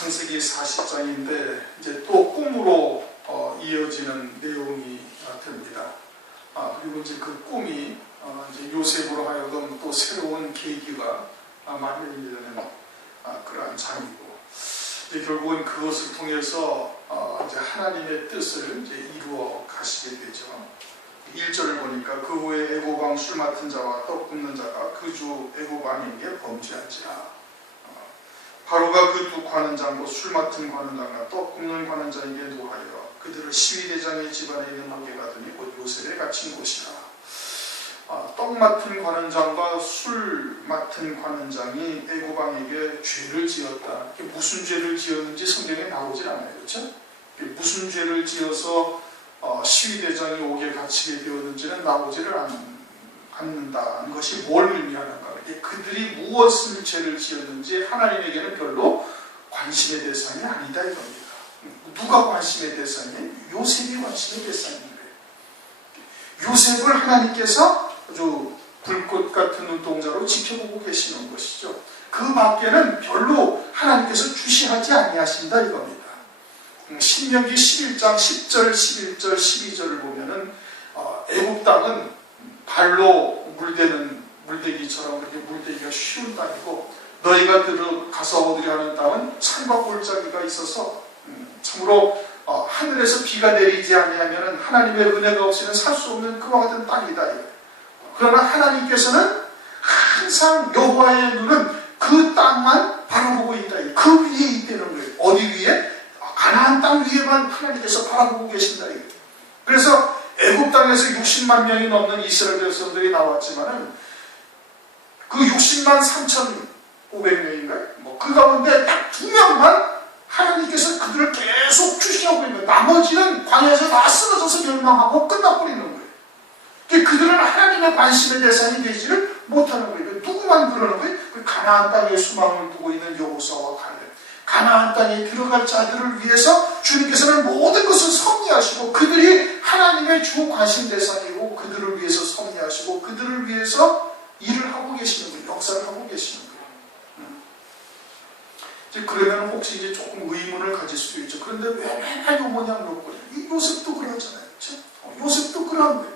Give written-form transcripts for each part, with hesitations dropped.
창세기 40장인데 이제 또 꿈으로 이어지는 내용이 됩니다. 그리고 이제 그 꿈이 이제 요셉으로 하여금 또 새로운 계기가 마련되는 그러한 장이고, 이제 결국은 그것을 통해서 이제 하나님의 뜻을 이제 이루어 가시게 되죠. 1절을 보니까 그 후에 애굽 왕 술 맡은 자와 떡 굽는 자가 그 주 애굽 왕에게 범죄한지라. 바로가 그 두 관원장과 술 맡은 관원장과 떡 굽는 관원장에게 노하여 그들을 시위대장의 집안에 있는 옥에 가더니 곧 요셉에 갇힌 곳이라. 떡 맡은 관원장과 술 맡은 관원장이 애굽 왕에게 죄를 지었다. 무슨 죄를 지었는지 성경에 나오질 않아요. 그렇죠? 무슨 죄를 지어서 시위대장이 옥에 갇히게 되었는지는 나오지를 않는다는 것이 뭘 의미하는가? 그들이 무엇을 죄를 지었는지 하나님에게는 별로 관심의 대상이 아니다 이겁니다. 누가 관심의 대상이에요? 요셉이 관심의 대상인 거예요. 요셉을 하나님께서 아주 불꽃 같은 눈동자로 지켜보고 계시는 것이죠. 그 밖에는 별로 하나님께서 주시하지 아니하신다 이겁니다. 신명기 11장 10절, 11절, 12절을 보면은 애굽 땅은 발로 물대기처럼 그렇게 물대기가 쉬운 땅이고, 너희가 들어가서 얻으려 하는 땅은 산과 골짜기가 있어서 참으로 하늘에서 비가 내리지 아니하면 하나님의 은혜가 없이는 살 수 없는 그와 같은 땅이다. 그러나 하나님께서는 항상 여호와의 눈은 그 땅만 바라보고 있다. 그 위에 있다는 거예요. 어디 위에? 가나안 땅 위에만 하나님께서 바라보고 계신다. 그래서 애굽 땅에서 60만 명이 넘는 이스라엘 백성들이 나왔지만은 그 60만 3,500명인가요? 그 가운데 딱 2명만 하나님께서 그들을 계속 추시하고 있는 거예요. 나머지는 광야에서 다 쓰러져서 멸망하고 끝나버리는 거예요. 그들은 하나님의 관심의 대상이 되지를 못하는 거예요. 누구만 그러는 거예요? 가나안 땅에 수망을 두고 있는 여호수아와 갈렙. 가나안 땅에 들어갈 자들을 위해서 주님께서는 모든 것을 섭리하시고, 그들이 하나님의 주 관심 대상이고 그들을 위해서 섭리하시고 그들을 위해서 일을 하고 계시는 거예요. 역사를 하고 계시는 거예요. 이제 그러면 혹시 이제 조금 의문을 가질 수도 있죠. 그런데 왜 맨날 요 모양 요 꼴이야? 요셉도 그러잖아요. 그렇죠? 요셉도 그런 거예요.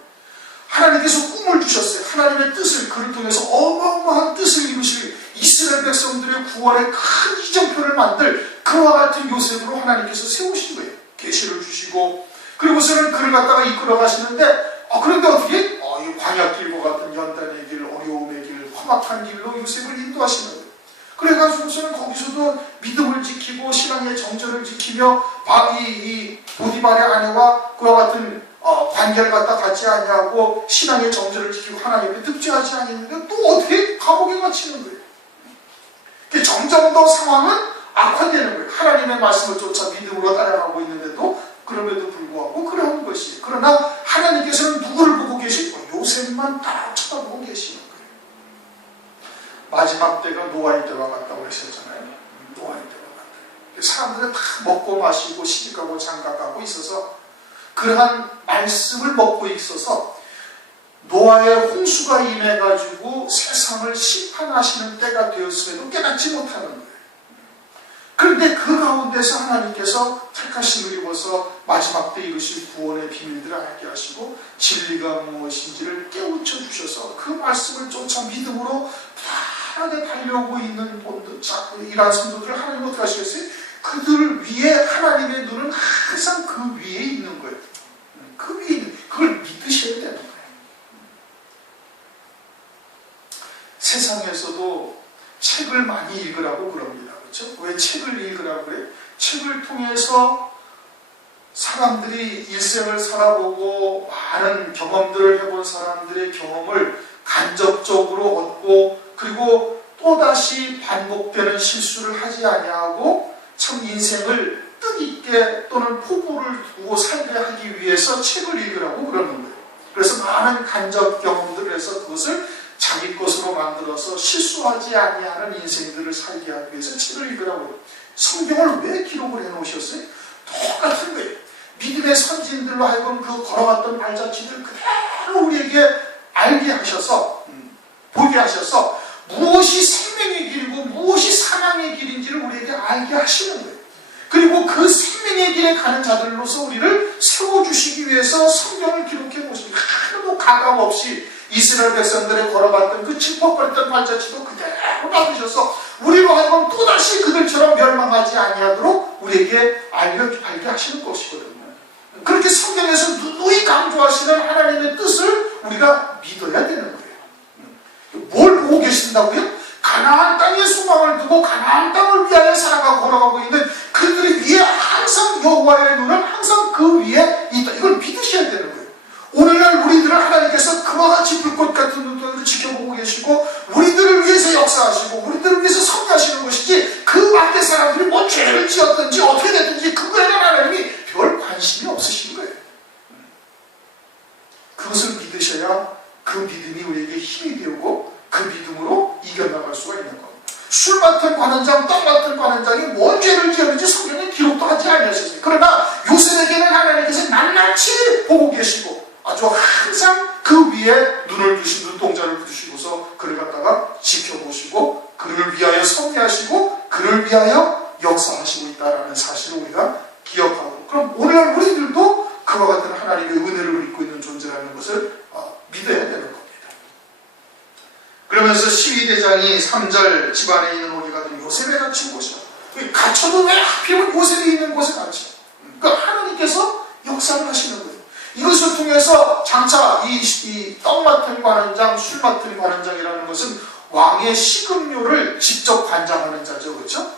하나님께서 꿈을 주셨어요. 하나님의 뜻을, 그를 통해서 어마어마한 뜻을 이루실 이스라엘 백성들의 구원의 큰 이정표를 만들 그와 같은 요셉으로 하나님께서 세우신 거예요. 계시를 주시고, 그리고서는 그를 갖다가 이끌어 가시는데, 그런데 어떻게? 이 광야길과 같은 연단의 길, 어려움의 길, 험악한 길로 요셉을 인도하시는 거예요. 그래가지고서는 거기서도 믿음을 지키고 신앙의 정절을 지키며 이 보디발의 아내와 그와 같은 관계를 갖다 갖지 아니하고 신앙의 정절을 지키고 하나님께 득죄하지 아니했는데 또 어떻게 감옥에 갇히는 거예요. 점점 더 상황은 악화되는 거예요. 하나님의 말씀을 쫓아 믿음으로 따라가고 있는데도 그럼에도 불구하고 그런 것이. 그러나 하나님께서는 누구를 보고 계시고? 요셉만 딱 쳐다보고 계시는 거예요. 마지막 때가 노아의 때와 같다고 하셨잖아요. 노아의 때와 같다. 사람들은 다 먹고 마시고 시집가고 장가가고 있어서 그러한 말씀을 먹고 있어서 노아의 홍수가 임해가지고 세상을 심판하시는 때가 되었음에도 깨닫지 못하는 거예요. 그런데 그 가운데서 하나님께서 택하심을 입어서 마지막 때 이루실 구원의 비밀들을 알게 하시고 진리가 무엇인지를 깨우쳐 주셔서 그 말씀을 쫓아 믿음으로 편하게 달려오고 있는 이러한 성도들을 하나님 어떻게 하시겠어요? 그들 위에 하나님의 눈은 항상 그 위에 있는 거예요. 그 위에 있는, 그걸 믿으셔야 되는 거예요. 세상에서도 책을 많이 읽으라고 그럽니다. 그렇죠? 왜 책을 읽으라고 그래요? 책을 통해서 사람들이 일생을 살아보고 많은 경험들을 해본 사람들의 경험을 간접적으로 얻고, 그리고 또다시 반복되는 실수를 하지 아니하고 참 인생을 뜻있게 또는 포부를 두고 살게 하기 위해서 책을 읽으라고 그러는 거예요. 그래서 많은 간접 경험들을 해서 그것을 자기 것으로 만들어서 실수하지 아니하는 인생들을 살게 하기 위해서 책을 읽으라고 해요. 성경을 왜 기록을 해놓으셨어요? 똑같은 거예요. 믿음의 선진들로 하여금 그 걸어갔던 발자취를 그대로 우리에게 알게 하셔서, 보게 하셔서 무엇이 생명의 길이고 무엇이 사망의 길인지를 우리에게 알게 하시는 거예요. 그리고 그 생명의 길에 가는 자들로서 우리를 세워주시기 위해서 성경을 기록해 보십니다. 하나도 가감 없이 이스라엘 백성들의 걸어갔던 그 칠퍽거렸던 발자취도 그대로 놔두셔서 우리로 하여금 또다시 그들처럼 멸망하지 아니하도록 우리에게 알게 하시는 것이거든요. 그렇게 성경에서 누누이 강조하시는 하나님의 뜻을 우리가 믿어야 되는 거예요. 뭘 보고 계신다고요? 가나안 땅에 소망을 두고 가나안 땅을 위하여 살아가고 걸어가고 있는 그들 위에 항상 여호와의 눈은 항상 그 위에 있다. 이걸 믿으셔야 되는 거예요. 오늘날 우리들을 하나님께서 그와 같이 불꽃 같은 눈으로 지켜보고 계시고 우리들을 위해서 역사하시고 우리들을 위해서 섭리하시는 것이지 그 밖의 사람들이 뭐 죄를 지었든지 어떻게 됐든지 그거에는 하나님이 별 관심이 없으신 거예요. 그것을 믿으셔야 그 믿음이 우리에게 힘이 되고 그 믿음으로 이겨나갈 수가 있는 겁니다. 술 맡은 관원장, 떡 맡은 관원장이 뭔 죄를 지었는지 성경에 기록도 하지 않으셨어요. 그러나 요셉에게는 하나님께서 낱낱이 보고 계시고 아주 항상 그 위에 눈을 두신 눈동자를 두시고서 그를 갖다가 지켜보시고 그를 위하여 섭리하시고 그를 위하여 역사하시고 있다는 사실을 우리가 기억하고 그럼 오늘날 우리들도 그와 같은 하나님의 은혜를 입고 있는 존재라는 것을 믿어야 되는 겁니다. 그러면서 12대장이 3절 집안에 있는 오리가 요셉에 갇힌 곳이다. 갇혀도 왜 하필이면 요셉이 있는 곳에 갇혀? 그러니까 하나님께서 역사를 하시는 거예요. 이것을 통해서 장차 이 떡 맡은 관원장, 술 맡은 관원장이라는 것은 왕의 식음료를 직접 관장하는 자죠. 그렇죠?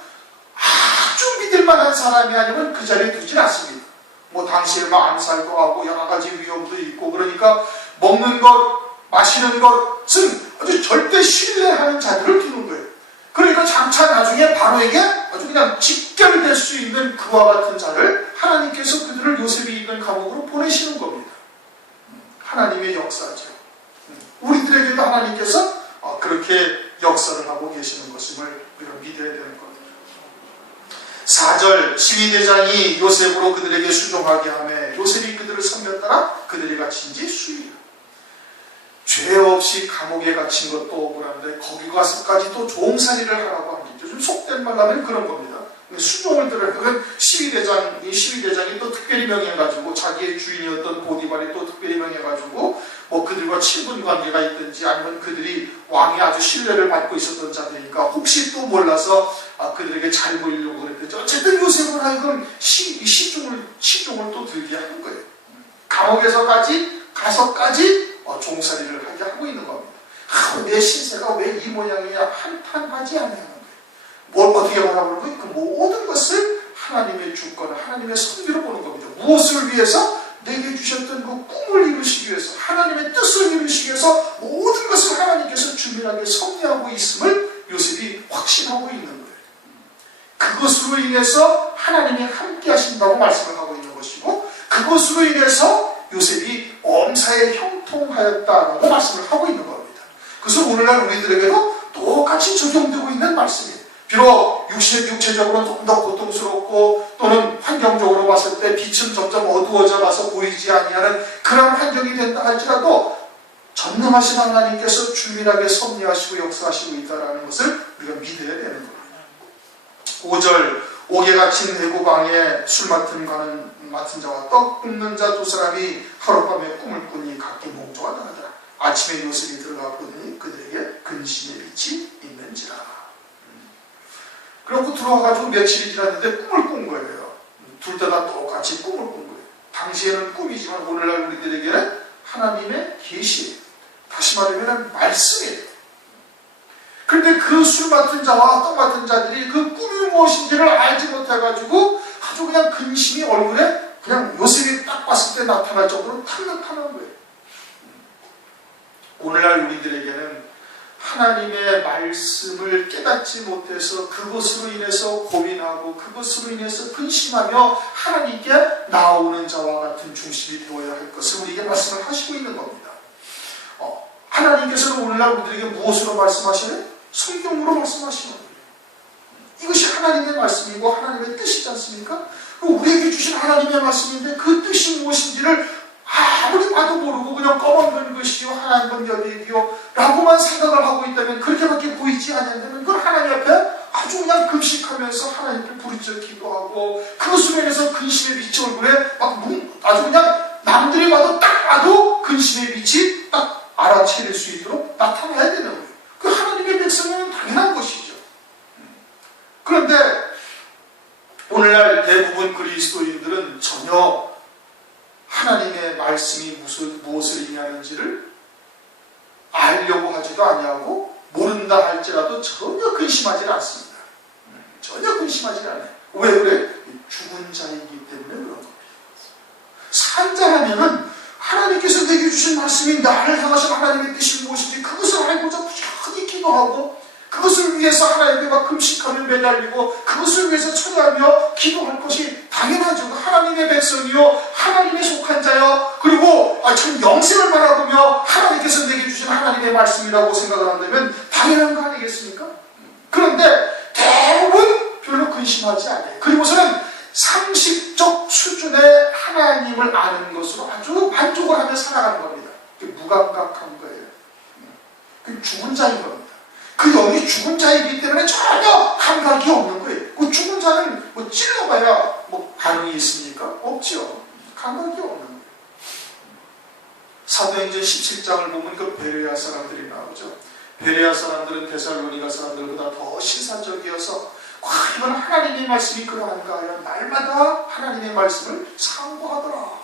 아주 믿을만한 사람이 아니면 그 자리에 두진 않습니다. 뭐 당시에 암살도 하고 여러 가지 위험도 있고 그러니까 먹는 것, 마시는 것은 아주 절대 신뢰하는 자들을 두는 거예요. 그러니까 장차 나중에 바로에게 아주 그냥 직결될 수 있는 그와 같은 자를 하나님께서 그들을 요셉이 있는 감옥으로 보내시는 겁니다. 하나님의 역사죠. 우리들에게도 하나님께서 그렇게 역사를 하고 계시는 것임을 우리가 믿어야 되는 겁니다. 4절 12대장이 요셉으로 그들에게 수종하게 하며 요셉이 그들을 섬겼더라 그들이 갇힌 지 수일이라. 죄 없이 감옥에 갇힌 것도 억울한데 거기 가서까지도 종살이를 하라고 합니다. 요즘 속된 말로 하면 그런 겁니다. 수종을 들으면 12대장이 또 특별히 명해가지고 자기의 주인이었던 보디발이 또 특별히 명해가지고 뭐 그들과 친분 관계가 있든지 아니면 그들이 왕이 아주 신뢰를 받고 있었던 자들이니까 혹시 또 몰라서 그들에게 잘 보이려고 그랬든지 어쨌든 요셉은 하여금 시종을 또 들게 하는 거예요. 가서까지 종살이를 하게 하고 있는 겁니다. 내 신세가 왜 이 모양이냐 한탄하지 않는 거예요. 뭘 어떻게 바라보는 거예요? 그 모든 것을 하나님의 주권, 하나님의 섭리로 보는 겁니다. 무엇을 위해서? 내게 주셨던 그 꿈을 이루시기 위해서, 하나님의 뜻을 이루시기 위해서 모든 것을 하나님께서 주밀하게 섭리하고 있음을 요셉이 확신하고 있는 거예요. 그것으로 인해서 하나님이 함께 하신다고 말씀을 하고 있는 것이고 그것으로 인해서 요셉이 엄사에 형통하였다라고 말씀을 하고 있는 겁니다. 그래서 오늘날 우리들에게도 똑같이 적용되고 있는 말씀이에요. 비록 육체적으로 좀 더 고통스럽고 또는 환경적으로 봤을 때 빛은 점점 어두워져 가서 보이지 아니하는 그런 환경이 된다 할지라도 전능하신 하나님께서 주밀하게 섭리하시고 역사하시고 있다는 것을 우리가 믿어야 되는 겁니다. 5절 옥에 갇힌 애굽 왕의 술 맡은 자와 떡 굽는 자 두 사람이 하룻밤에 꿈을 꾸니 각기 목조가 다르더라. 아침에 요셉이 들어가 보니 그들에게 근심의 빛이 있는지라. 그러고 들어와가지고 며칠이 지났는데 꿈을 꾼 거예요. 둘 다 똑같이 꿈을 꾼 거예요. 당시에는 꿈이지만 오늘날 우리들에게는 하나님의 계시예요. 다시 말하면 말씀이에요. 그런데 그 술 맡은 자와 떡 맡은 자들이 그 꿈이 무엇인지를 알지 못해가지고 아주 그냥 근심이 얼굴에 그냥 요셉이 딱 봤을 때 나타날 정도로 탁 나타난 거예요. 오늘날 우리들에게는 하나님의 말씀을 깨닫지 못해서 그것으로 인해서 고민하고 그것으로 인해서 근심하며 하나님께 나오는 자와 같은 중심이 되어야 할 것을 우리에게 말씀을 하시고 있는 겁니다. 하나님께서는 오늘날 우리들에게 무엇으로 말씀하시나요? 성경으로 말씀하시는 거예요. 이것이 하나님의 말씀이고 하나님의 뜻이지 않습니까? 우리에게 주신 하나님의 말씀인데 그 뜻이 무엇인지를 아무리 봐도 모르고 그냥 검은 것이요 하나님 건 여백이요 라고만 생각을 하고 있다면 그렇게밖에 보이지 않는다면 그걸 하나님 앞에 아주 그냥 금식하면서 하나님께 부르짖어 기도하고 하고 그것으로 인해서 근심의 빛이 얼굴에 막 아주 그냥 남들이 봐도 딱 봐도 근심의 빛이 딱 알아차릴 수 있도록 나타나야 되는 거예요. 그 하나님의 백성은 당연한 것이죠. 그런데 오늘날 대부분 그리스도인들은 전혀 하나님의 말씀이 무엇을 의미하는지를 알려고 하지도 아니하고 모른다 할지라도 전혀 근심하지 않습니다. 전혀 근심하지 않아요. 왜 그래? 죽은 자이기 때문에 그런 겁니다. 산 자라면은 하나님께서 내게 주신 말씀이 나를 향하신 하나님의 뜻이 무엇인지 그것을 알고자 부지런히 기도하고 그것을 위해서 하나님께 막 금식하며 매달리고 그것을 위해서 처리하며 기도할 것이 당연하죠. 하나님의 백성이요 하나님의 속한 자요 그리고 참 영생을 바라보며 하나님께서 내게 주신 하나님의 말씀이라고 생각을 한다면 당연한 거 아니겠습니까? 그런데 대부분 별로 근심하지 않아요. 그리고서는 상식적 수준의 하나님을 아는 것으로 아주 만족을 하며 살아가는 겁니다. 무감각한 거예요. 그 죽은 자인 겁니다. 그 영이 죽은 자이기 때문에 전혀 감각이 없는 거예요. 그 죽은 자는 뭐 찔러봐야 뭐 반응이 있습니까? 없죠. 감각이 없는 거예요. 사도행전 17장을 보면 그 베레아 사람들이 나오죠. 베레아 사람들은 데살로니가 사람들보다 더 신사적이어서 과연 하나님의 말씀이 그러한가 하여 날마다 하나님의 말씀을 상고하더라.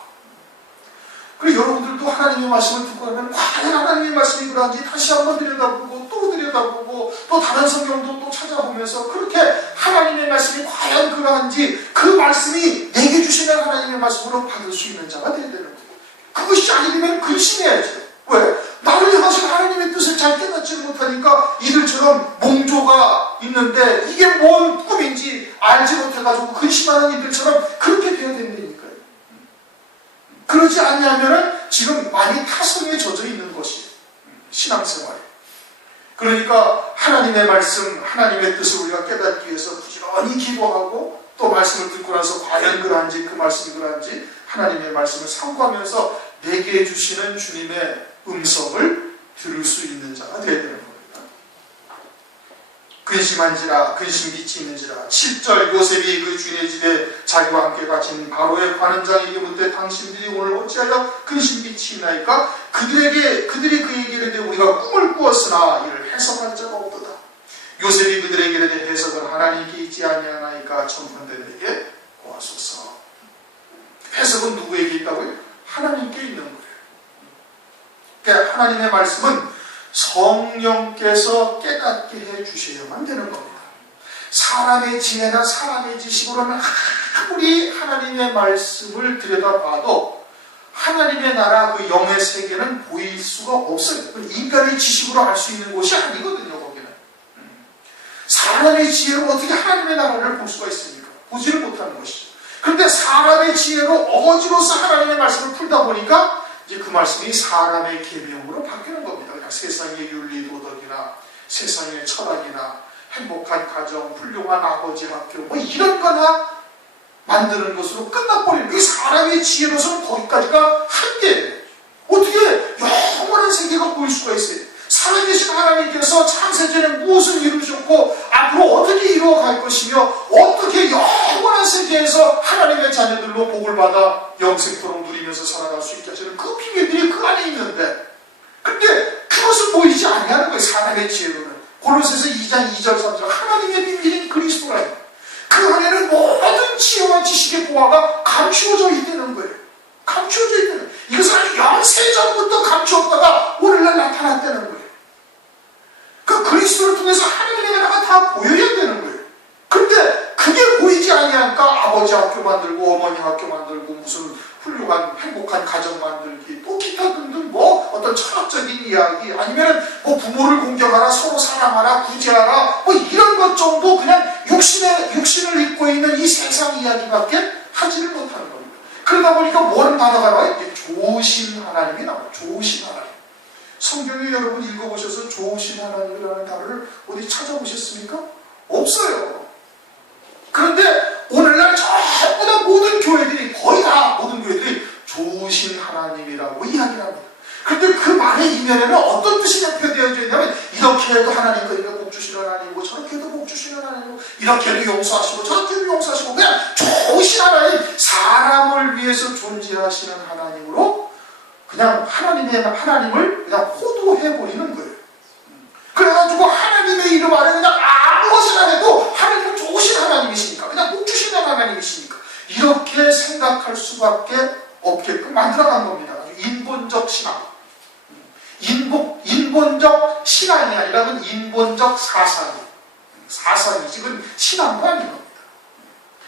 그리고 여러분들도 하나님의 말씀을 듣고 나면 과연 하나님의 말씀이 그러한지 다시 한번 들여다보고 또 들여다보고 또 다른 성경도 또 찾아보면서 그렇게 하나님의 말씀이 과연 그러한지 그 말씀이 내게 주시는 하나님의 말씀으로 받을 수 있는 자가 되어야 되는 거예요. 그것이 아니면 근심해야죠. 왜? 나를 향하신 하나님의 뜻을 잘 깨닫지 못하니까 이들처럼 몽조가 있는데 이게 뭔 꿈인지 알지 못해가지고 근심하는 이들처럼 그렇게 되어야 된다니까요. 그러지 않냐면 지금 많이 타성에 젖어 있는 것이에요. 신앙생활에. 그러니까 하나님의 말씀, 하나님의 뜻을 우리가 깨닫기 위해서 부지런히 기도하고 또 말씀을 듣고 나서 과연 그러한지 그 말씀이 그러한지 하나님의 말씀을 상고하면서 내게 주시는 주님의 음성을 들을 수 있는 자가 되어야 되는 겁니다. 근심한지라 근심빛이 있는지라 7절 요셉이 그 주인의 집에 자기와 함께 갇힌 바로의 관원장에게 묻되 당신들이 오늘 어찌하여 근심빛이 있나이까 그들이 그에게 이르되 우리가 꿈을 꾸었으나 이를 해석할 자가 없도다. 요셉이 그들에게 이르되 해석은 하나님께 있지 아니하나이까 청컨대에게 고하소서. 해석은 누구에게 있다고요? 하나님께 있는 거예요. 그러니까 하나님의 말씀은 성령께서 깨닫게 해주셔야만 되는 겁니다. 사람의 지혜나 사람의 지식으로는 아무리 하나님의 말씀을 들여다봐도 하나님의 나라 그 영의 세계는 보일 수가 없어요. 인간의 지식으로 알 수 있는 것이 아니거든요. 거기는 사람의 지혜로 어떻게 하나님의 나라를 볼 수가 있습니까? 보지를 못하는 것이죠. 그런데 사람의 지혜로 어거지로서 하나님의 말씀을 풀다 보니까 이제 그 말씀이 사람의 계명으로 바뀌는 겁니다. 그러니까 세상의 윤리 도덕이나 세상의 철학이나 행복한 가정, 훌륭한 아버지 학교 뭐 이런 거나 만드는 것으로 끝나버리는 이 사람의 지혜로서는 거기까지가 한계예요. 어떻게 영원한 세계가 보일 수가 있어요? 살아계신 하나님께서 창세전에 무엇을 이루셨고 앞으로 어떻게 이루어갈 것이며 어떻게 영원한 세계에서 하나님의 자녀들로 복을 받아 영생토록 누리면서 살아갈 수 있게 하시는 그 비밀들이 그 안에 있는데 근데 그것은 보이지 아니하는 거예요. 사람의 지혜로는. 골로새서 2장 2절 3절 하나님의 비밀인 그리스도라요. 그 안에는 모든 지혜와 지식의 보화가 감추어져 있다는 거예요. 감추어져 있다는 거예요. 이것은 영세전부터 감추었다가 오늘날 나타났다는 거예요. 그 그리스도를 통해서 하나님의 나라가 다 보여야 되는 거예요. 그런데 그게 보이지 아니하니까 아버지 학교 만들고 어머니 학교 만들고 무슨 훌륭한 행복한 가정 만들기 또 기타 등등 뭐 어떤 철학적인 이야기 아니면 뭐 부모를 공경하라 서로 사랑하라 구제하라 뭐 이런 것 정도 그냥 육신을 입고 있는 이 세상 이야기밖에 하지를 못하는 겁니다. 그러다 보니까 뭐는 단어가 나와요? 좋으신 하나님이 나와요. 좋으신 하나님. 성경에 여러분 읽어보셔서 좋으신 하나님이라는 단어를 어디 찾아보셨습니까? 없어요. 그런데 오늘날 전부 다 모든 교회들이 거의 다 모든 교회들이 좋으신 하나님이라고 이야기를 합니다. 그런데 그 말의 이면에는 어떤 뜻이 대표되어져 있냐면 이렇게 해도 하나님 거니까 복 주시는 하나님이고 저렇게 해도 복 주시는 하나님이고 이렇게 해도 용서하시고 저렇게 해도 용서하시고 그냥 위에서 존재하시는 하나님으로 그냥 하나님을 그냥 호도해버리는 거예요. 그래가지고 하나님의 이름 아래 그냥 아무것이나 해도 하나님은 좋으신 하나님이시니까, 그냥 복 주시는 하나님이시니까 이렇게 생각할 수밖에 없게끔 만들어간 겁니다. 아주 인본적 신앙. 인본적 신앙이 아니라 인본적 사상이지 그건 신앙도 아닌 겁니다.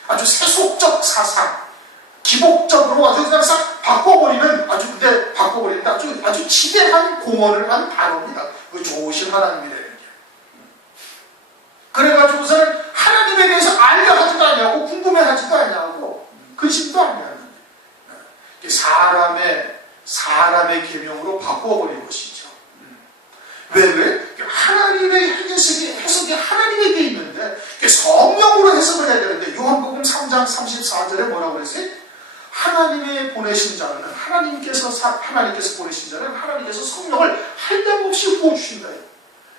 아주 세속적 사상, 기복적으로 아주 그냥 싹 바꿔버리는 아주 지대한 공헌을 한 단어입니다. 그 좋으신 하나님이라는 게. 그래가지고서는 하나님에 대해서 알려 하지도 않냐고, 궁금해 하지도 않냐고, 근심도 않냐는 사람의 계명으로 바꿔버린 것이죠. 왜? 하나님의 해석이 하나님에게 있는데 성령으로 해석을 해야 되는데 요한복음 3장 34절에 뭐라고 그랬어요? 하나님의 보내신 자는 하나님께서 보내신 자는 하나님께서 성령을 한량없이 부어주신다.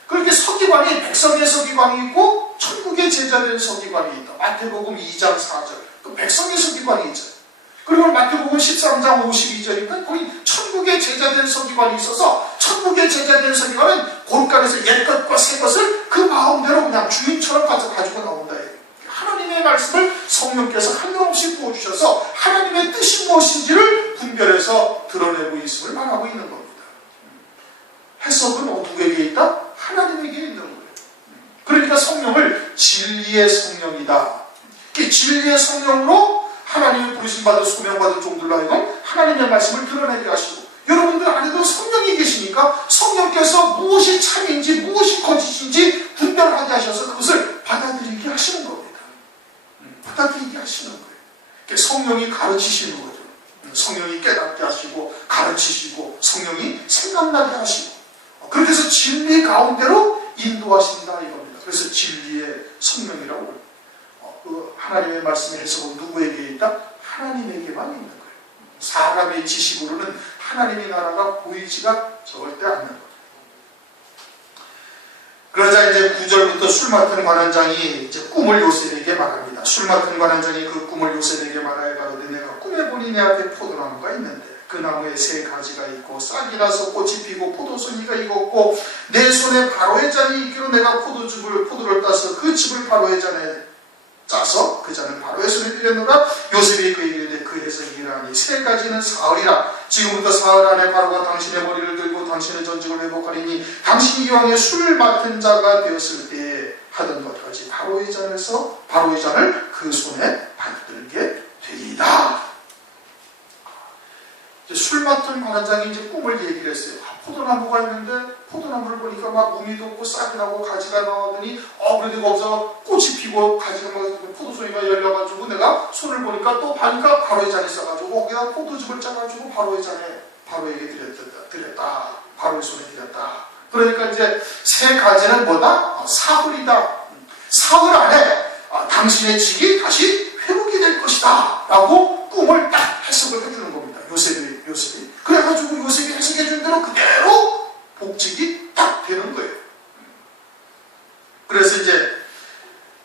그렇게 서기관이 백성의 서기관이 있고 천국의 제자된 서기관이 있다. 마태복음 2장 4절 그 백성의 서기관이 있죠. 그리고 마태복음 13장 52절이니까 거기 천국의 제자된 서기관이 있어서 천국의 제자된 서기관은 곳간에서 옛것과 새것을 그 마음대로 그냥 주인처럼 가지고 나온다. 하나님의 말씀을 성령께서 한량없이 부어주셔서 하나님의 뜻이 무엇인지를 분별해서 드러내고 있음을 말하고 있는 겁니다. 해석은 누구에게 있다? 하나님에게 있는 거예요. 그러니까 성령을 진리의 성령이다. 진리의 성령으로 하나님의 부르심받은 소명받은 종들로 하여금 하나님의 말씀을 드러내게 하시고, 여러분들 안에도 성령이 계시니까 성령께서 무엇이 참인지 무엇이 거짓인지 분별하게 하셔서 그것을 받아들이게 하시는 겁니다. 받아들이게 하시는 거예요. 성령이 가르치시는 거죠. 성령이 깨닫게 하시고 가르치시고 성령이 생각나게 하시고, 그렇게 해서 진리 가운데로 인도하신다 이겁니다. 그래서 진리의 성령이라고 합니다. 하나님의 말씀의 해석은 누구에게 있다? 하나님에게만 있는 거예요. 사람의 지식으로는 하나님의 나라가 보이지가 절대 않는 거예요. 그러자 이제 9절부터 술 맡은 관원장이 이제 꿈을 요셉에게 말합니다. 술 맡은 관원장이 그 꿈을 요셉에게 말하여 가로되 내가 꿈에 보니 내 앞에 포도나무가 있는데 그 나무에 세 가지가 있고 싹이 나서 꽃이 피고 포도송이가 익었고 내 손에 바로의 잔이 있기로 내가 포도를 따서 그 즙을 바로의 잔에 짜서 그 잔을 바로의 손에 들여놓으라. 요셉이 그에게 이르되 그 해석이 이러하니 세 가지는 사흘이라. 지금부터 사흘 안에 바로가 당신의 머리를 들고 당신의 전직을 회복하리니 당신이 이왕에 술 맡은 자가 되었을 때에 하던 것까지 바로의 잔을 그 손에 받들게 되리이다. 술 맡은 관원장이 이제 꿈을 얘기를 했어요. 포도나무가 있는데 포도나무를 보니까 막 우미도 없고 싹이 나고 가지가 나오더니 그래도 거기서 꽃이 피고 가지가 막 포도송이가 열려가지고 내가 손을 보니까 또 봐니까 바로의 잔이 있어가지고 거기다 포도즙을 짜가지고 바로에게 드렸다. 바로의 손에 드렸다. 그러니까 이제 세 가지는 뭐다? 사흘이다. 사흘 안에 당신의 직이 다시 회복이 될 것이다 라고 꿈을 딱 해석을 해주는 겁니다. 요셉이. 그래가지고 요셉이 해석해준 대로 그대로 복직이 딱 되는 거예요. 그래서 이제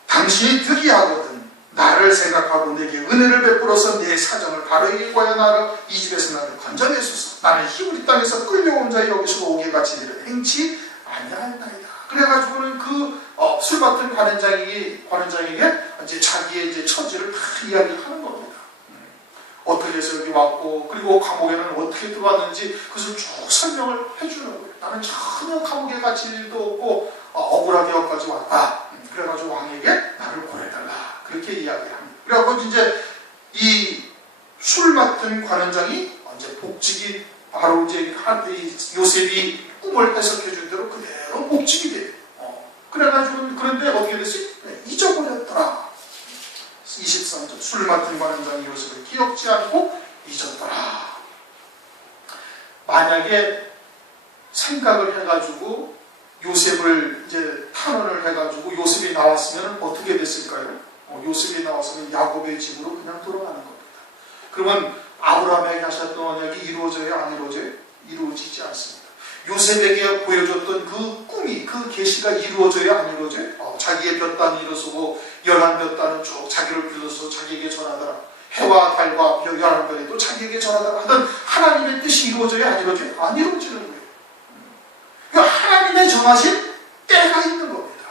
당신이 득이하거든 나를 생각하고 내게 은혜를 베풀어서 내 사정을 바르게 구하여 나를 이 집에서 나를 건져내소서. 나는 히브리 땅에서 끌려온 자의 여기서 오게 같이 일을 행치 아니하였나이다. 그래가지고는 그 술 맡은 관원장에게 이제 자기의 이제 처지를 다 이야기하는 겁니다. 어떻게 해서 여기 왔고 그리고 감옥에는 어떻게 들어왔는지 그것을 쭉 설명을 해주는 거예요. 나는 전혀 감옥에 갇힐 일도 없고 억울하게 여기까지 왔다. 그래가지고 왕에게 나를 보내달라. 그렇게 이야기합니다. 그래가지고 이제 이 술 맡은 관원장이 이제 복직이 바로 이제 요셉이 꿈을 해석해준 대로 그대로 복직이 돼요. 그래가지고 그런데 어떻게 됐어요? 잊어버렸더라. 23절 술 맡은 관원장이 요셉을 기억지 않고 잊었더라. 만약에 생각을 해가지고 요셉을 이제 탄원을 해가지고 요셉이 나왔으면 어떻게 됐을까요? 요셉이 나왔으면 야곱의 집으로 그냥 돌아가는 겁니다. 그러면 아브라함에게 하셨던 언약이 이루어져요? 안 이루어져요? 이루어지지 않습니다. 요셉에게 보여줬던 그 꿈이, 그 계시가 이루어져야 안 이루어져요? 자기의 볕단이 일어서고 11볕단은 쭉 자기를 불러서 자기에게 전하더라 해와 달과 열한 별이 또 자기에게 전하다 하던 하나님의 뜻이 이루어져야 안 이루어져요? 안 이루어지는 거예요. 그러니까 하나님의 정하신 때가 있는 겁니다.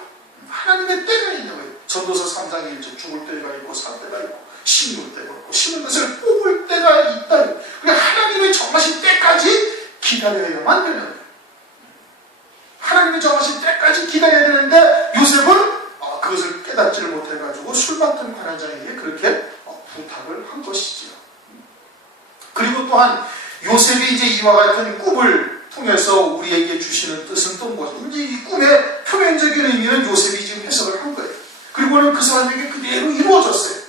하나님의 때가 있는 거예요. 전도서 3장 1절 죽을 때가 있고 살 때가 있고 심을 때가 있고 심은 것을 뽑을 때가 있다. 그러니까 하나님의 정하신 때까지 기다려야만 되는 거예요. 하나님의 정하신 때까지 기다려야 되는데 요셉은 그것을 깨닫지를 못해가지고 술 맡은 관원장에게 그렇게 부탁을 한 것이지요. 그리고 또한 요셉이 이제 이와 같은 꿈을 통해서 우리에게 주시는 뜻은 또 뭐죠? 이제 이 꿈의 표면적인 의미는 요셉이 지금 해석을 한 거예요. 그리고는 그 사람에게 그대로 이루어졌어요.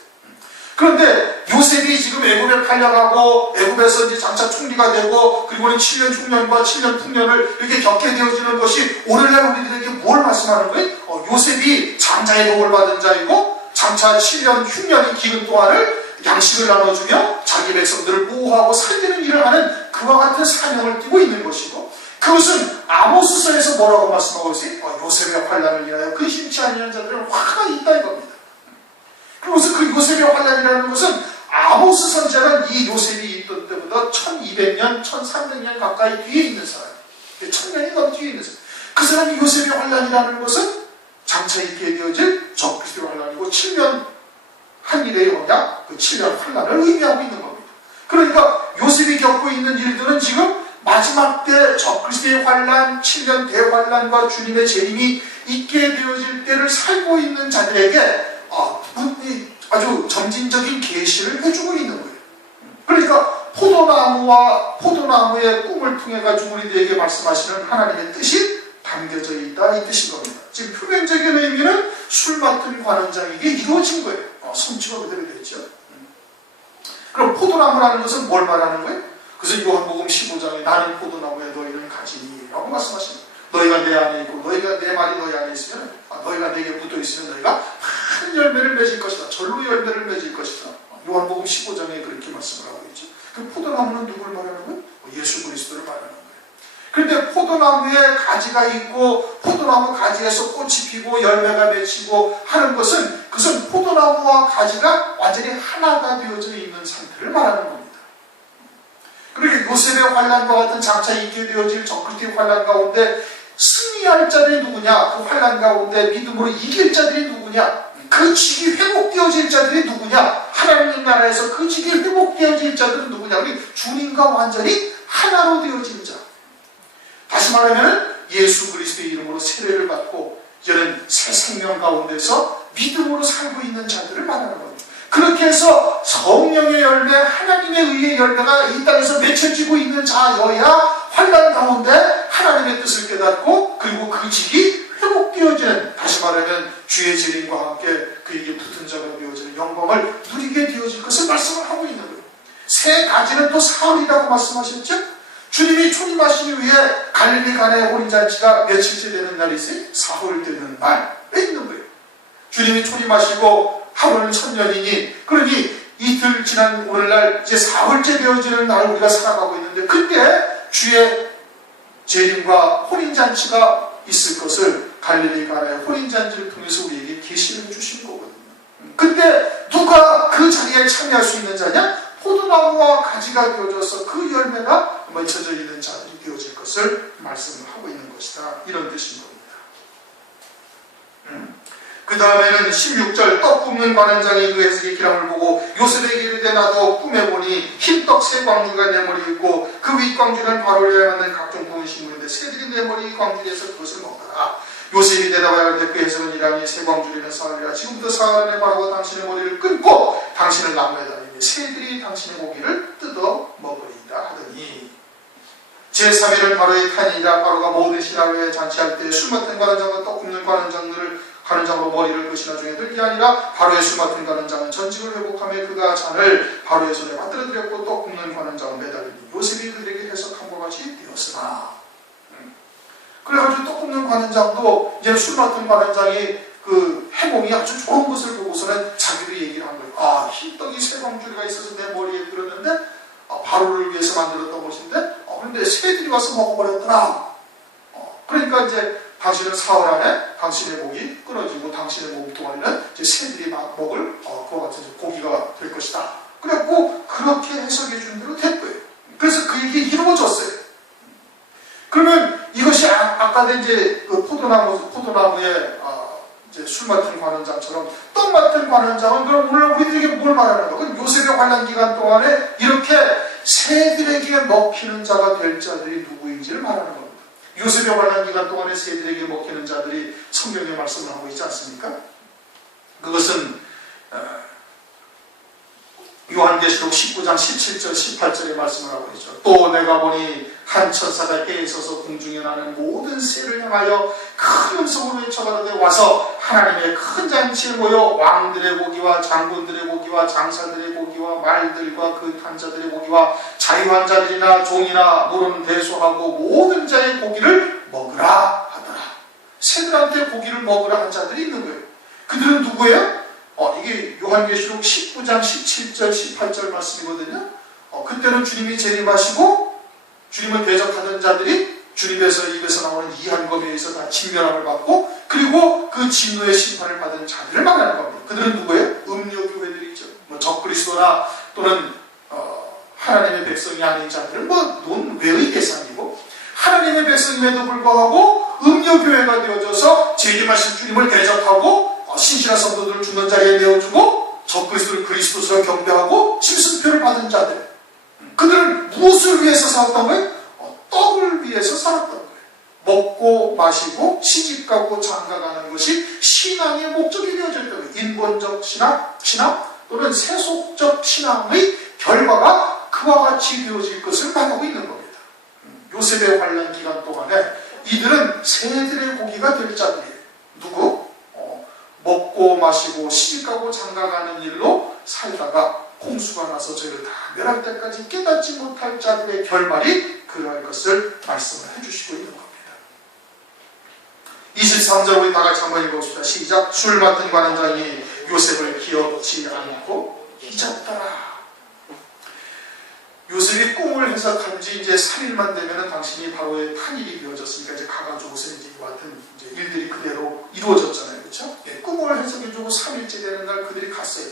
그런데 요셉이 지금 애굽에 팔려가고 애굽에서 이제 장차 총리가 되고 그리고는 7년 흉년과 7년 풍년을 이렇게 겪게 되어지는 것이 오늘날 우리들에게 뭘 말씀하는 거예요? 요셉이 장자의 복을 받은 자이고 장차 7년 흉년의 기근 동안을 양식을 나눠주며 자기 백성들을 보호하고 살리는 일을 하는 그와 같은 사명을 띠고 있는 것이고 그것은 아모스서에서 뭐라고 말씀하고 있어요? 요셉의 환난을 인하여 근심치 아니하는 자들은 화가 있다 이겁니다. 그래서 그 요셉의 환난이라는 것은 아모스 선지자는 이 요셉이 있던 때보다 1200년, 1300년 가까이 뒤에 있는 사람, 1000년이 더 뒤에 있는 사람. 그 사람이 요셉의 환난이라는 것은 장차 있게 되어질 적그리스도의 환난이고 7년 한 일의 언약, 그 7년 환난을 의미하고 있는 겁니다. 그러니까 요셉이 겪고 있는 일들은 지금 마지막 때 적그리스도의 환난, 7년 대환난과 주님의 재림이 있게 되어질 때를 살고 있는 자들에게 아주 점진적인 계시를 해주고 있는 거예요. 그러니까 포도나무의 꿈을 통해 가지고 우리들에게 말씀하시는 하나님의 뜻이 담겨져 있다 이 뜻인 겁니다. 지금 표면적인 의미는 술 맡은 관원장에게 이루어진 거예요. 성취가 그대로 되죠. 그럼 포도나무라는 것은 뭘 말하는 거예요? 그래서 요한복음 15장에 나는 포도나무에 너희는 가지니 라고 말씀하십니다. 너희가 내 안에 있고 너희가 내 말이 너희 안에 있으면 너희가 내게 붙어 있으면 너희가 큰 열매를 맺을 것이다. 절로 열매를 맺을 것이다. 요한복음 15장에 그렇게 말씀을 하고 있죠. 그 포도나무는 누구를 말하는 거예요? 예수 그리스도를 말하는 거예요. 그런데 포도나무에 가지가 있고 포도나무 가지에서 꽃이 피고 열매가 맺히고 하는 것은 그것은 포도나무와 가지가 완전히 하나가 되어져 있는 상태를 말하는 겁니다. 그러니까 요셉의 환난과 같은 장차 있게 되어질 적그리스도의 환난 가운데 승리할 자들이 누구냐? 그 환난 가운데 믿음으로 이길 자들이 누구냐? 그 직이 회복되어질 자들이 누구냐? 하나님 나라에서 그 직이 회복되어질 자들은 누구냐? 우리 주님과 완전히 하나로 되어진 자. 다시 말하면 예수 그리스도의 이름으로 세례를 받고 이제는 새 생명 가운데서 믿음으로 살고 있는 자들을 말하는 겁니다. 그렇게 해서 성령의 열매, 하나님의 의의 열매가 이 땅에서 맺혀지고 있는 자여야 환난 가운데 하나님의 뜻을 깨닫고 그리고 그 직이 회복되어지는, 다시 말하면 주의 재림과 함께 그에게 붙은 자가 되어지는 영광을 누리게 되어질 것을 말씀을 하고 있는 거예요. 세 가지는 또 사흘이라고 말씀하셨죠? 주님이 초림하신 후에 갈릴리 가나의 혼인잔치가 며칠째 되는 날이 있어요? 사흘 되는 날에 있는 거예요. 주님이 초림하시고 하루는 1000년이니 그러니 이틀 지난 오늘날 이제 사흘째 되어지는 날 우리가 살아가고 있는데 그때 주의 재림과 혼인잔치가 있을 것을 갈릴리 가나의 혼인잔치를 통해서 우리에게 계시를 주신 거거든요. 그때 누가 그 자리에 참여할 수 있는 자냐? 포도나무와 가지가 되어져서 그 열매가 맺혀져 있는 자들이 되어질 것을 말씀을 하고 있는 것이다. 이런 뜻인 겁니다. 그 다음에는 16절 떡 굽는 관원장이 그 해석의 기람을 보고 요셉에게 이르되 나도 꿈에 보니 흰떡 세 광주가 내 머리에 있고 그 윗광주는 바로려야 만든 각종 부은 식물인데 새들이 내 머리 광주에서 그것을 먹더라. 요셉이 대답하여 이르되 그 해석은 이라니 세 광주리는 사흘이라 지금부터 사흘 안에 바로가 당신의 머리를 끊고 당신을 나무에 달리니 새들이 당신의 고기를 뜯어 먹으리이다 하더니 제3일은 바로의 탄이라. 바로가 모든 신하회에 잔치할 때 술 맡은 관원장과 떡 굽는 관원장으로 머리를 그 신하 중에 들게 아니라 바로의 술 맡은 관원장은 전직을 회복하며 그가 잔을 바로의 손에 받들어 드렸고 떡 굽는 관원장은 매달리니 요셉이 그들에게 해석한 것 같이 되었으나. 그래가지고 떡 굽는 관원장도 이제 술 맡은 관원장이 그 해몽이 아주 좋은 것을 보고서는 자기도 얘기를 한 거예요. 흰떡이 세 광주리가 있어서 내 머리에 들었는데 바로를 위해서 만들었던 것인데 그런데 새들이 와서 먹어버렸더라. 그러니까 이제 당신은 사흘 안에 당신의 목이 끊어지고 당신의 몸 동안에는 이제 새들이 막 먹을 그와 같은 고기가 될 것이다 그래갖고 그렇게 해석해 준 대로 된 거예요. 그래서 그 일이 이루어졌어요. 그러면 이것이 아까 이제 그 포도나무에 이제 술 맡은 관원장처럼 떡 맡은 관원장은 그럼 오늘 우리들에게 뭘 말하는 거? 그럼 요셉의 환란 기간 동안에 이렇게 새들에게 먹히는 자가 될 자들이 누구인지를 말하는 겁니다. 요셉의 환란 기간 동안에 새들에게 먹히는 자들이 성경에 말씀을 하고 있지 않습니까? 그것은 요한계시록 19장 17절 18절에 말씀을 하고 있죠. 또 내가 보니 한 천사가 해에 서서 공중에 나는 모든 새를 향하여 큰 음성으로 외쳐가로되 와서 하나님의 큰 잔치에 모여 왕들의 고기와 장군들의 고기와 장사들의 고기와 말들과 그 탄자들의 고기와 자유한 자들이나 종이나 노는 대소하고 모든 자의 고기를 먹으라 하더라. 새들한테 고기를 먹으라 한 자들이 있는 거예요. 그들은 누구예요? 이게 요한계시록 19장 17절 18절 말씀이거든요. 그때는 주님이 재림하시고 주님을 대적하던 자들이 주님에서 입에서 나오는 이한검에 의해서 다 진멸함을 받고 그리고 그 진노의 심판을 받은 자들을 말하는 겁니다. 그들은 누구예요? 음료교회들이죠. 적그리스도나 또는 하나님의 백성이 아닌 자들은 논외의 대상이고 하나님의 백성임에도 불구하고 음료교회가 되어져서 재림하신 주님을 대적하고 신실한 성도들을 죽는 자리에 내어주고 적그리스도를 그리스도처럼 경배하고 심승표를 받은 자들, 그들은 무엇을 위해서 살았던 거예요? 떡을 위해서 살았던 거예요. 먹고 마시고 시집가고 장가가는 것이 신앙의 목적이 되어졌던 거예요. 인본적 신앙 또는 세속적 신앙의 결과가 그와 같이 되어질 것을 말하고 있는 겁니다. 요셉의 환란 기간 동안에 이들은 새들의 고기가 될 자들이에요. 누구? 먹고 마시고 시집가고 장가가는 일로 살다가 홍수가 나서 저희를 다 멸할 때까지 깨닫지 못할 자들의 결말이 그러할 것을 말씀을 해주시고 있는 겁니다. 23절 우리 다 같이 한번 읽어봅시다. 시작. 술 맡은 관원장이 요셉을 기억지 않고 잊었더라. 요셉이 꿈을 해석한 지 이제 3일만 되면은 당신이 바로의 탄일이 이루어졌으니까 이제 가가지고서 이제 이와 같은 이제 일들이 그대로 이루어졌잖아요. 그렇죠? 예, 꿈을 해석해주고 3일째 되는 날 그들이 갔어요.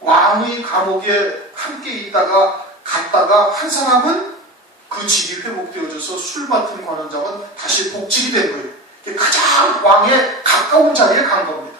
왕의 감옥에 함께 갔다가 한 사람은 그 직이 회복되어져서 술 맡은 관원장은 다시 복직이 된 거예요. 가장 왕에 가까운 자리에 간 겁니다.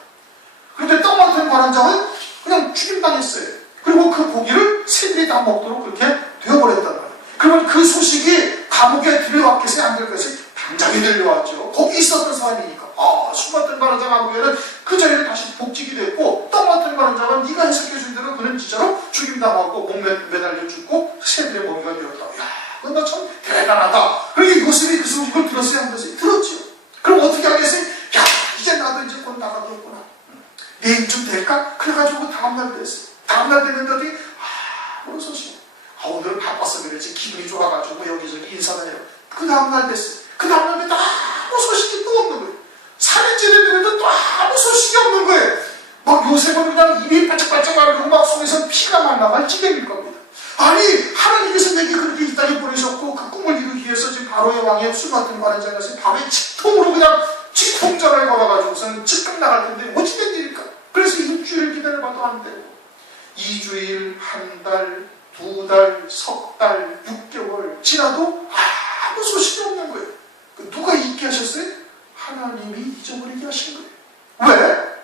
그런데 떡 맡은 관원장은 그냥 죽임당했어요. 그리고 그 고기를 새들이 다 먹도록 그렇게 되어버렸단 말이에요. 그러면 그 소식이 감옥에 들려왔겠어요? 안 들려왔겠어요? 당장에 들려왔죠. 거기 있었던 사람이니까. 술 맡은 관원장 감옥에는 그 자리에 다시 복직이 됐고 떡 맡은 관원장은 네가 해석해준 대로 그는 진짜로 죽임당하고 목 매달려 죽고 새들의 먹이가 되었다. 야, 그건 나 참 대단하다. 그러니까 요셉이 그 소식을 들었어요? 안 들었어요? 들었죠. 그럼 어떻게 하겠어요? 야, 이제 나도 이제 곧 나가겠구나. 내일쯤 될까? 그래가지고 다음날 됐어요. 다음날 됐는데 어떻게 아무런 소식. 오늘은 바빠서 그랬지. 기분이 좋아가지고 여기저기 인사를 해요. 그 다음날 됐어요. 그 다음날 됐다 아무 소식이 또 없는 거예요. 3일째 됐는데 또 아무 소식이 없는 거예요. 막 요셉은 그냥 입이 바짝바짝 마르고 막 속에서 피가 막 나갈 지경일 겁니다. 아니 하나님께서 내게 그렇게 이 땅에 보내셨고 그 꿈을 이루기 위해서 지금 바로의 왕의 술 맡은 관원장에 가서 밤에 직통으로 그냥 직통전을 걸어가지고서는 즉각 나갈 텐데 어찌된 일일까? 그래서 일주일 기다려봐도 안 되고 2주일, 한 달, 2달, 석 달, 6개월 지나도 아무 소식이 없는 거예요. 누가 잊게 하셨어요? 하나님이 잊어버리게 하신 거예요. 왜?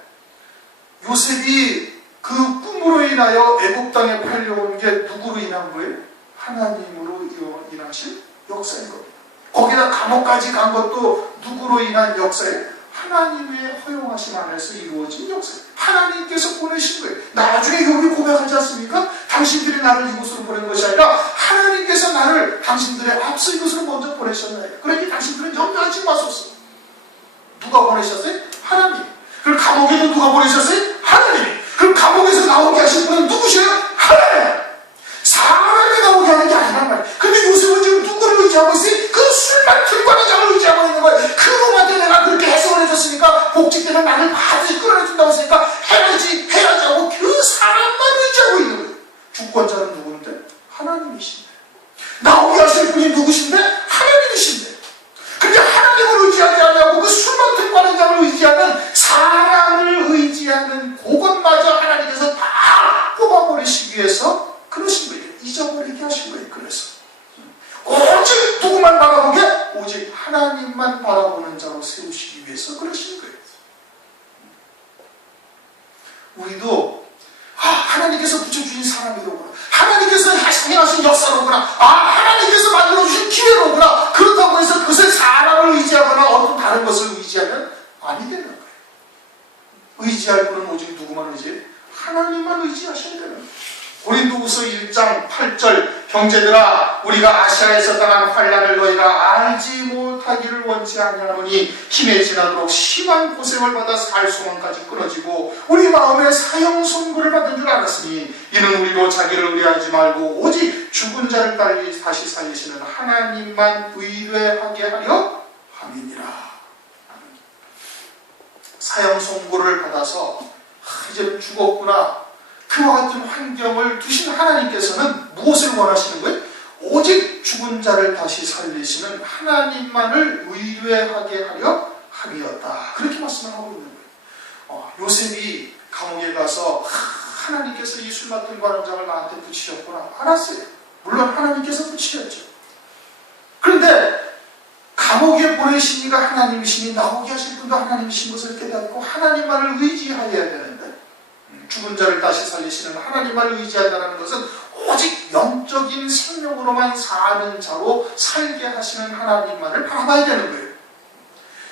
요셉이 그 꿈으로 인하여 애국 땅에 팔려온 게 누구로 인한 거예요? 하나님으로 인하신 역사인 겁니다. 거기다 감옥까지 간 것도 누구로 인한 역사예요? 하나님의 허용하심 안에서 이루어진 역사예요. 하나님께서 보내신 거예요. 나중에 여기 고백하지 않습니까? 당신들이 나를 이곳으로 보낸 것이 아니라 하나님께서 나를 당신들의 앞서 이곳으로 먼저 보내셨나요? 그러니 당신들은 염려하지 마소서. 누가 보내셨어요? 하나님. 그럼 감옥에도 누가 보내셨어요? 하나님. 그럼 감옥에서 나오게 하신 분은 누구시에요? 하나님. 사람이 나오게 하는 게 아니란 말이에요. 근데 요셉은 지금 누구를 의지하고 있어요? 그 술 맡은 관원장을 의지하고 있는 거예요. 그놈한테 내가 그렇게 해석을 해줬으니까 복직되면 나를 반드시 끌어내준다고 했으니까 해야지 하고 그 사람만 의지하고 있는 거예요. 주권자는 누구인데? 하나님이신데. 나오게 하실 분이 누구신데? 하나님이신데. 근데 하나님을 의지하지 않냐고 그 술 맡은 관원장을 의지하는 사람을 의지하는 그것마저 하나님께서 다 뽑아버리고 우리도 하나님께서 붙여주신 사람이로구나, 하나님께서 행하신 역사로구나, 하나님께서 만들어주신 기회로구나, 그렇다고 해서 그것을 사람을 의지하거나 어떤 다른 것을 의지하면 아니 되는 거예요. 의지할 분은 오직 누구만 의지해? 하나님만 의지하셔야 되는 거예요. 고린도후서 1장 8절, 형제들아 우리가 아시아에서 당한 환난을 너희가 알지 못하기를 원치 아니하노니 힘에 지나도록 심한 고생을 받아 살 소망까지 끊어지고 우리 마음에 사형 선고를 받은 줄 알았으니 이는 우리로 자기를 의뢰하지 말고 오직 죽은 자를 다시 살리시는 하나님만 의뢰하게 하려 함이니라. 사형 선고를 받아서 이제 죽었구나, 그와 같은 환경을 두신 하나님께서는 무엇을 원하시는 거예요? 오직 죽은 자를 다시 살리시는 하나님만을 의뢰하게 하려 함이었다. 그렇게 말씀을 하고 있는 거예요. 요셉이 감옥에 가서 하나님께서 이 술 맡은 관원장을 나한테 붙이셨구나, 알았어요. 물론 하나님께서 붙이셨죠. 그런데 감옥에 보내시니가 하나님이시니 나오게 하실 분도 하나님이신 것을 깨닫고 하나님만을 의지하여야 되는데, 죽은 자를 다시 살리시는 하나님만을 의지한다는 것은 오직 영적인 생명으로만 사는 자로 살게 하시는 하나님만을 바라봐야 되는 거예요.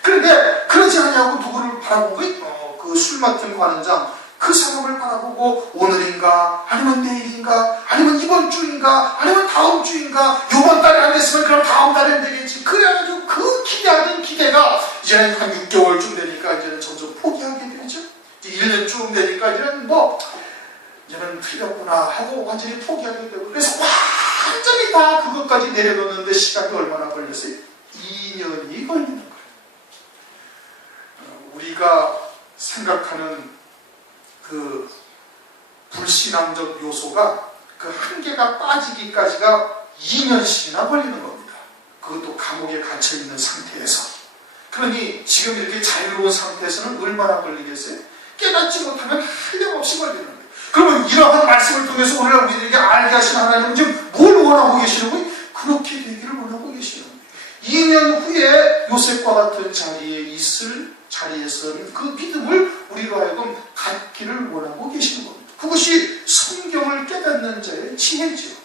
그런데 그러지 않냐고 누구를 바라본 거예요? 그 술 맡은 관원장, 그 사람을 바라보고 오늘인가 아니면 내일인가 아니면 이번 주인가 아니면 다음 주인가, 이번 달에 안 됐으면 그럼 다음 달엔 되겠지, 그래가지고 그 기대하던 기대가 이제는 한 6개월쯤 되니까 이제는 점점 포기하게 되죠. 1년쯤 되니까 이제는 틀렸구나 하고 완전히 포기하게 되고, 그래서 완전히 다 그것까지 내려놓는데 시간이 얼마나 걸렸어요? 2년이 걸리는 거예요. 우리가 생각하는 그 불신앙적 요소가 그 한계가 빠지기까지가 2년씩이나 걸리는 겁니다. 그것도 감옥에 갇혀있는 상태에서. 그러니 지금 이렇게 자유로운 상태에서는 얼마나 걸리겠어요? 깨닫지 못하면 한량없이 걸리는 거예요. 그러면 이러한 말씀을 통해서 오늘 우리들에게 알게 하신 하나님은 지금 뭘 원하고 계시는 거예요? 그렇게 되기를 원하고 계시는 거예요. 2년 후에 요셉과 같은 자리에 있을 자리에서는 그 믿음을 우리로 하여금 갖기를 원하고 계시는 겁니다. 그것이 성경을 깨닫는 자의 지혜지요.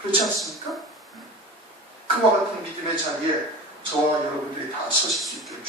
그렇지 않습니까? 그와 같은 믿음의 자리에 저와 여러분들이 다 서실 수 있기를